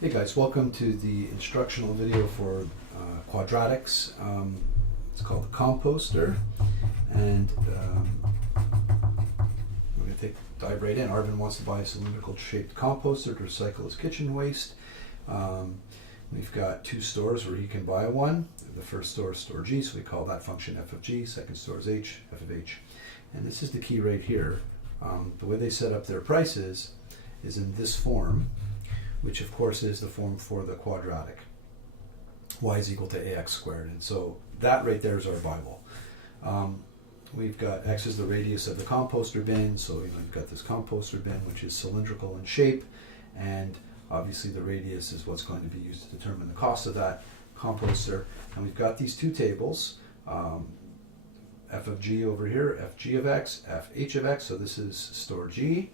Hey guys, welcome to the instructional video for quadratics. It's called the composter, and we're going to dive right in. Arvin wants to buy a cylindrical shaped composter to recycle his kitchen waste. We've got two stores where he can buy one. The first store is store G, so we call that function f of G. Second store is H, f of H. And this is the key right here. The way they set up their prices is in this form, which of course is the form for the quadratic. Y is equal to ax squared. And so that right there is our Bible. We've got x is the radius of the composter bin. So you've got this composter bin, which is cylindrical in shape. And obviously the radius is what's going to be used to determine the cost of that composter. And we've got these two tables, f of g over here, fg of x, fh of x. So this is store G,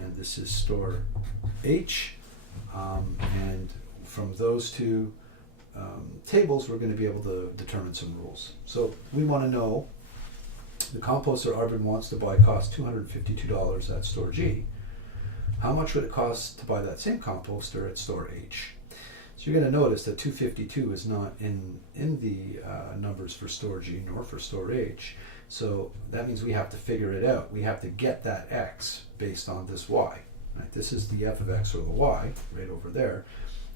and this is store H, and from those two tables we're going to be able to determine some rules. So we want to know the composter Arvin wants to buy costs $252 at store G. How much would it cost to buy that same composter at store H? So you're going to notice that 252 is not in the numbers for store G nor for store H. So that means we have to figure it out. We have to get that x based on this y. Right? This is the f of x or the y right over there.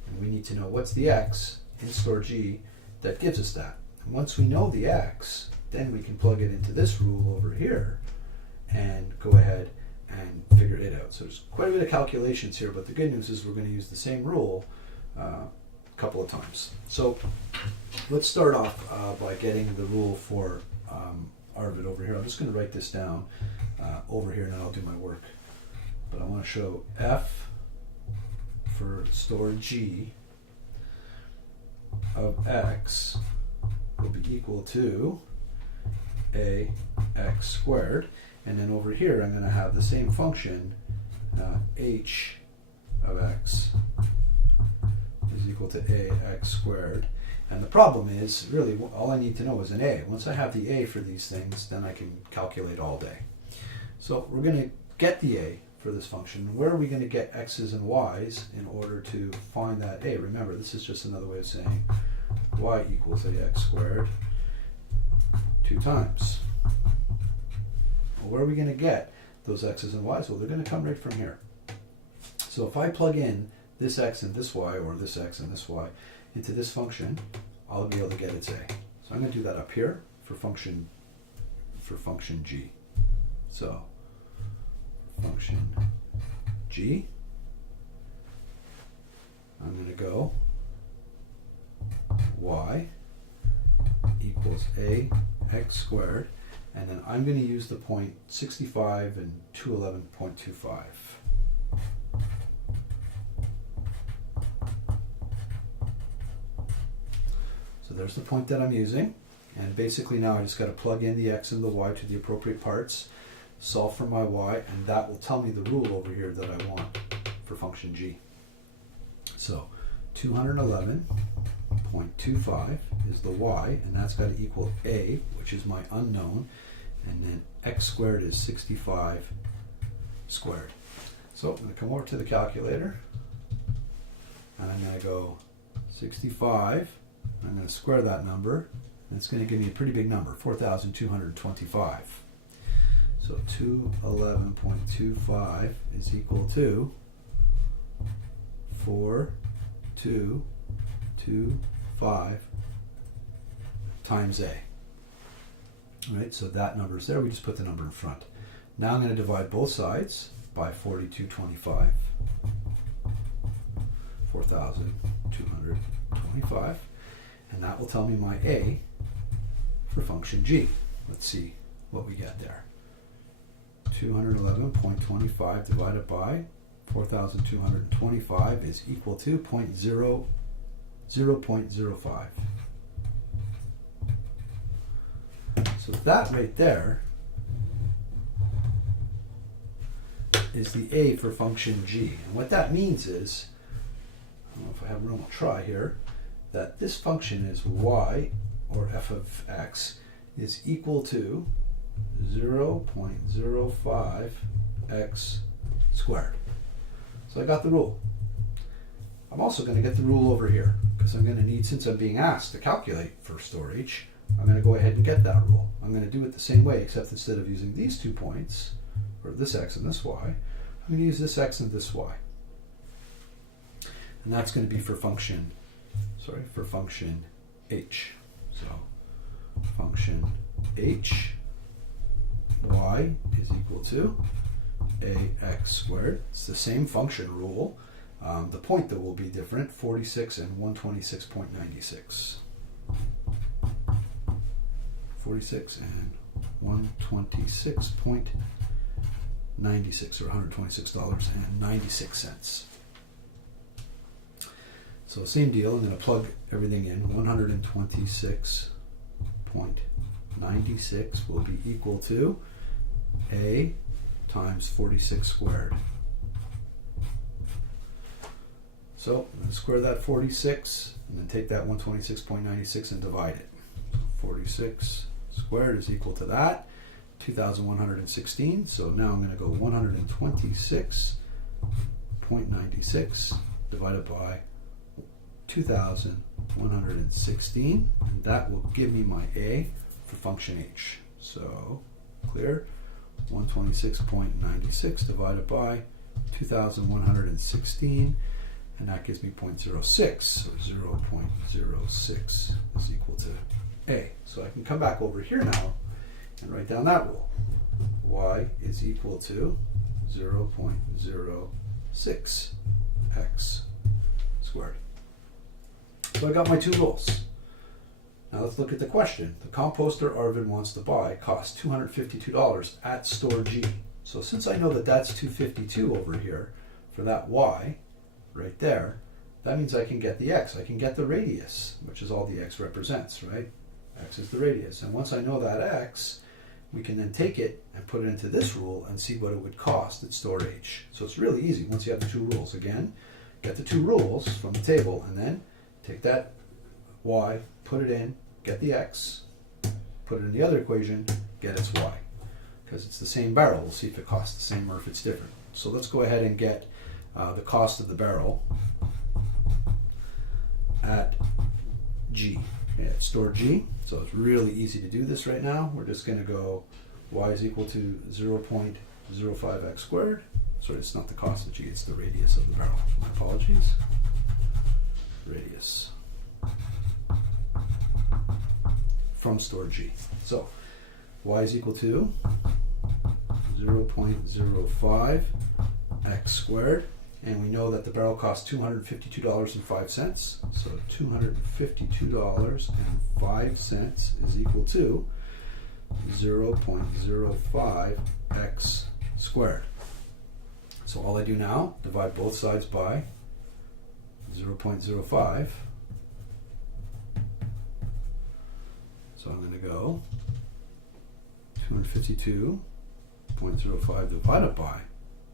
And we need to know what's the x in store G that gives us that. And once we know the x, then we can plug it into this rule over here and go ahead and figure it out. So there's quite a bit of calculations here, but the good news is we're going to use the same rule a couple of times. So let's start off by getting the rule for Arvin over here. I'm just going to write this down over here and then I'll do my work. But I want to show f for store G of x will be equal to ax squared. And then over here I'm going to have the same function, h of x is equal to ax squared. And the problem is, really, all I need to know is an a. Once I have the a for these things, then I can calculate all day. So we're going to get the a for this function. Where are we going to get x's and y's in order to find that a? Remember, this is just another way of saying y equals ax squared 2 times. Well, where are we going to get those x's and y's? Well, they're going to come right from here. So if I plug in this x and this y, or this x and this y, into this function, I'll be able to get its a. So I'm going to do that up here for function g. So function g, I'm going to go y equals ax squared, and then I'm going to use the point 65 and 211.25. So there's the point that I'm using, and basically now I just got to plug in the x and the y to the appropriate parts, solve for my y, and that will tell me the rule over here that I want for function g. So 211.25 is the y, and that's got to equal a, which is my unknown, and then x squared is 65 squared. So I'm going to come over to the calculator, and I'm going to go 65. I'm going to square that number, and it's going to give me a pretty big number, 4,225. So 211.25 is equal to 4,225 times a. All right, so that number is there. We just put the number in front. Now I'm going to divide both sides by 4,225. 4,225. And that will tell me my a for function g. Let's see what we get there. 211.25 divided by 4,225 is equal to 0.05. So that right there is the a for function g. And what that means is, I don't know if I have room, I'll try here, that this function is y, or f of x, is equal to 0.05 x squared. So I got the rule. I'm also going to get the rule over here because I'm going to need, since I'm being asked to calculate first store h, I'm going to go ahead and get that rule. I'm going to do it the same way, except instead of using these 2 points, or this x and this y, I'm going to use this x and this y. And that's going to be for function h. So function h, y is equal to ax squared. It's the same function rule. The point that will be different, 46 and 126.96. 46 and 126.96, or $126.96. So same deal, I'm going to plug everything in. 126.96 will be equal to a times 46 squared. So I'm going to square that 46 and then take that 126.96 and divide it. 46 squared is equal to that, 2,116. So now I'm going to go 126.96 divided by 2,116, and that will give me my a for function h. So clear, 126.96 divided by 2,116, and that gives me 0.06, so 0.06 is equal to a. So I can come back over here now and write down that rule. Y is equal to 0.06 x squared. So I got my 2 rules. Now let's look at the question. The composter Arvin wants to buy costs $252 at store G. So since I know that that's $252 over here for that y right there, that means I can get the x. I can get the radius, which is all the x represents, right? X is the radius. And once I know that x, we can then take it and put it into this rule and see what it would cost at store h. So it's really easy once you have the 2 rules. Again, get the 2 rules from the table and then take that y, put it in, get the x, put it in the other equation, get its y. Because it's the same barrel, we'll see if it costs the same or if it's different. So let's go ahead and get the cost of the barrel at G. Okay, at store G. So it's really easy to do this right now. We're just going to go y is equal to 0.05x squared. Sorry, it's not the cost of G, it's the radius of the barrel. My apologies. Radius from store G. So y is equal to 0.05 x squared, and we know that the barrel costs $252.05. So $252.05 is equal to 0.05 x squared. So all I do now, divide both sides by 0.05. So I'm going to go 252.05 divided by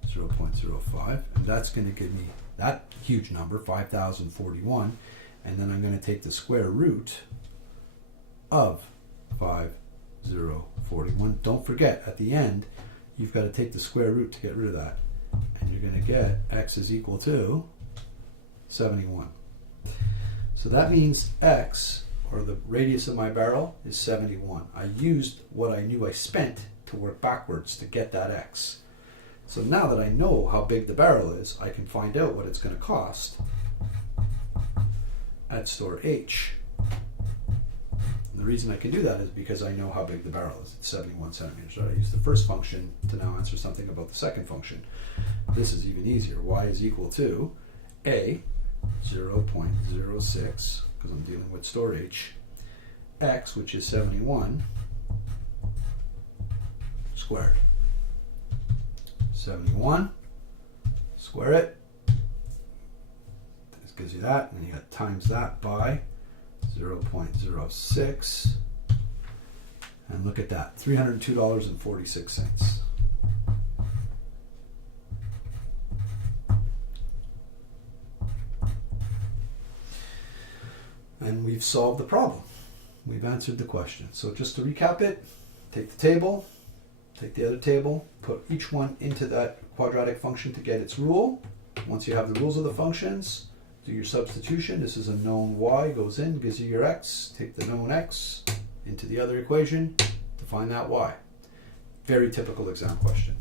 0.05, and that's going to give me that huge number, 5,041, and then I'm going to take the square root of 5,041. Don't forget, at the end, you've got to take the square root to get rid of that, and you're going to get x is equal to 71. So that means x, or the radius of my barrel, is 71. I used what I knew I spent to work backwards to get that x. So now that I know how big the barrel is, I can find out what it's going to cost at store H. And the reason I can do that is because I know how big the barrel is. It's 71 centimeters. Right? I use the first function to now answer something about the second function. This is even easier. Y is equal to A, 0.06, because I'm dealing with store H, x, which is 71, squared. 71, square it, this gives you that, and then you got times that by 0.06, and look at that, $302.46. And we've solved the problem. We've answered the question. So just to recap it, take the table, take the other table, put each one into that quadratic function to get its rule. Once you have the rules of the functions, Do your substitution. This is a known y, goes in, gives you your x. Take the known x into the other equation to find that y. Very typical exam question.